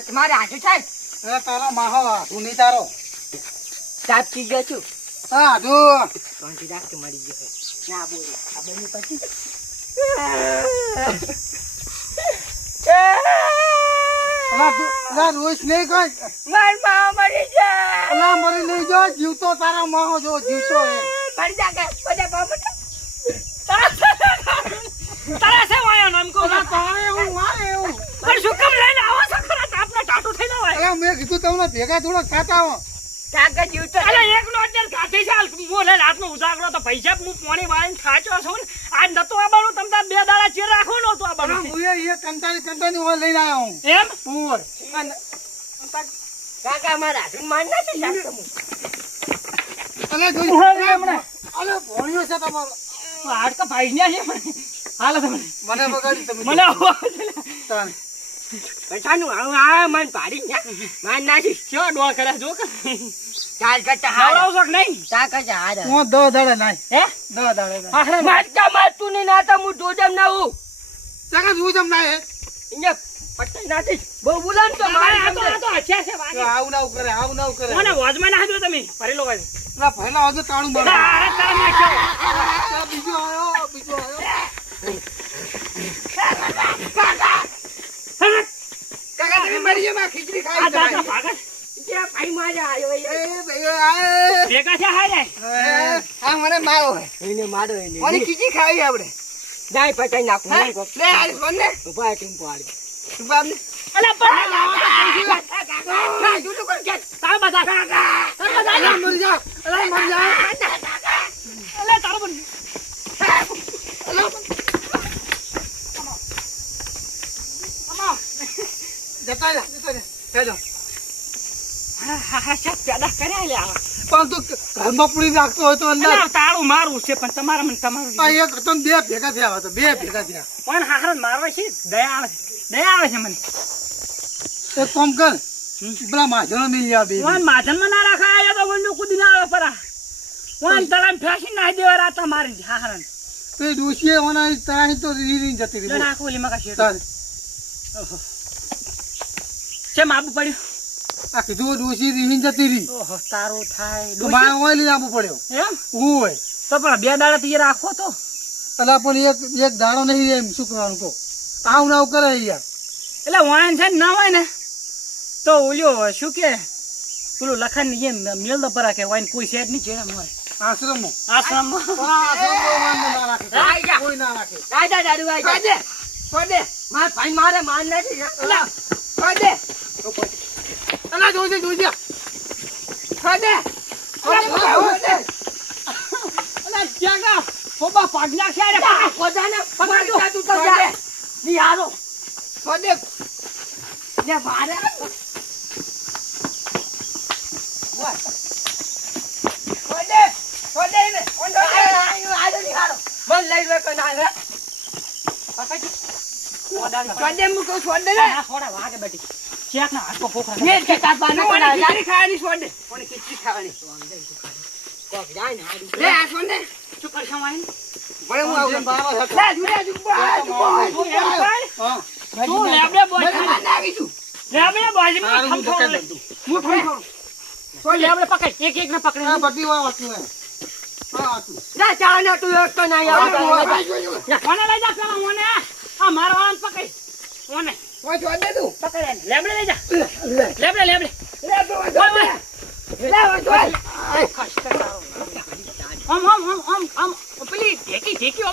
તમારે હાજુ છે તારો માહો તું નહીં તારો સાપ પી ગયો છું હા જો ત્રણથી રાખ મરી ગયો ના બોલે આ બની પછી રોઈશ નહીં કઈ માર માં મરી જાય અલા મરી નહીં જો જીવતો તારા માહો જો જીવતો હે મરી જા કે બધા પામ તારા છે વાયો નામ કો તારે હું વારે એવું પણ શું કામ લઈને આવો છો ખરા આપને ટાટો થઈ ના હોય અલા મેં કીધું તમને ભેગા થોડો ખાતા હો કાકા જીવતો અલે એકનો અત્યારે કાઠી ચાલ મો લઈને હાથનો ઉજાગરો તો પૈસા હું પોણી વાળીને ખાચો છું ને આજ નતો આબાનું તમ તાર 2 દાડા ચીર રાખો નો તો આબાનું હું એ કંટાળી હોય લઈને આવ્યો હું એમ પૂર કાકા મારા હાજુ માર નથી શકતો અલા જોઈ હમણાં અલે ભોળ્યો છે તમારો હાડકા ભાઈ ને છે હાલો તમે મને બગાડી તમે મને આવો તાન પૈસાનું આ મન પાડી માર નાખી ક્યો ડોળ કરે જો કે ચાલ કરતા હાર નવરાવ છો કે નહીં કાકા જા હાર હું 10 દાડા નાય હે 10 દાડા આખરે મારતા મારતું ને નાતા હું જોજમ ના હું તાકા જોઈ જમ નાય અહીંયા પટ્ટી નાખી બહુ બોલાન તો મારે આ તો અચ્છા છે વાગે આવ નાવ કરે કોને વોજમાં ના હાજો તમે ભરેલો હોય ના પહેલા આજે તાણું મારો તારે તારે નાખ્યો બીજો આયો કાકા તમે મરી ગયા માં ખીચડી આ ખાઈ દાદા ભાગા જે ભાઈ મારે આયો એ ભાઈઓ આય ભેગા છે હાય આ મને મારો એને મારો એને મને ખીચડી ખાવી આપણે જાય પટાઈ નાખું લે આ સોને ઉભા ટીમ પાડી તું બાપ ને અલે પણ ના જુટુ કર કે તાર બધા તાર બધા મરી જા અલે તારો પણ જતા જા હેલો હા શક પેદા કર્યા લે આવા પણ તું ઘરમાં પૂરી રાખતો હોય તો અંદર અલા તાળું મારું છે પણ તમારા મને તમારું આ એક હતો ને બે ભેગા થયા હતા બે ભેગા થયા પણ હાહરણ મારવા છે દયા આવે છે મને એક કામ કર પેલા માછલો મિલ જા બે વન માધનમાં ના રાખાય તો વન કુદી ના આવે પરા વન તળામ ફેશન ના દેવા રાતા મારી હાહરણ તે ડોશીએ ઓના તારાની તો રીરી જતી રહી ના કોલી મકા છે તાર ઓહો કેમ આબુ પડ્યું આ કીધું ડોશી રીરી જતી રહી ઓહો તારું થાય તો મારે ઓય લઈને આવવું પડ્યો એમ હોય તો પણ 2 દાડા થી રાખો તો અલા પણ એક દાડો નહીં એમ શું કરવાનું તો આવ નાવ કરે યાર એટલે વાન છે ને ના હોય ને તો ઓલ્યો શું કે પેલું લખન ની એમ મેલ દો પરા કે વાન કોઈ સેટ નહીં છે અમારે આશ્રમમાં આશ્રમમાં વાન ના રાખે કોઈ ના રાખે દાદા દાદુ આઈ જા છોડે માર ભાઈ મારે માર નથી અલા છોડે અલા જોઈ જા છોડે અલા જાગા ફોબા પાગના છે રે કોદાને પકડ તું તો જા ની હાલો છોડે ને મારે છોડે ને ઓંડો આયો ની હાલો મન લઈ લે કે ના રે પકડ છોડે મુકો છોડે ને ના છોડા વાગે બેટી ચેક ના હાથ પોખરા ને કે કાપા ના કરા ગાડી ખાવાની છોડે કોને ખીચડી ખાવાની કોક જાય ને હાડી લે આ છોડે શું કરશો વાઈન ભલે હું આવું બારો હતો લે જુડે હા તું લેબડે બોય મને નાખી છું લેબડે બોય તારું હું હું ખમ પકડ ખમ હું ખમ ખમ તો લેબડે પકડ એક ને પકડે આ બધી વા વસ્તુ હે હા તું જા ચા ના તું એક તો ના આવ કોને લઈ જા પેલા મોને આ મારવાન પકડ મોને ઓય છોડે તું પકડે લેબડે લઈ જા લેબડે લે તો લે ઓય આમ પેલી ઢેકી ઢેકી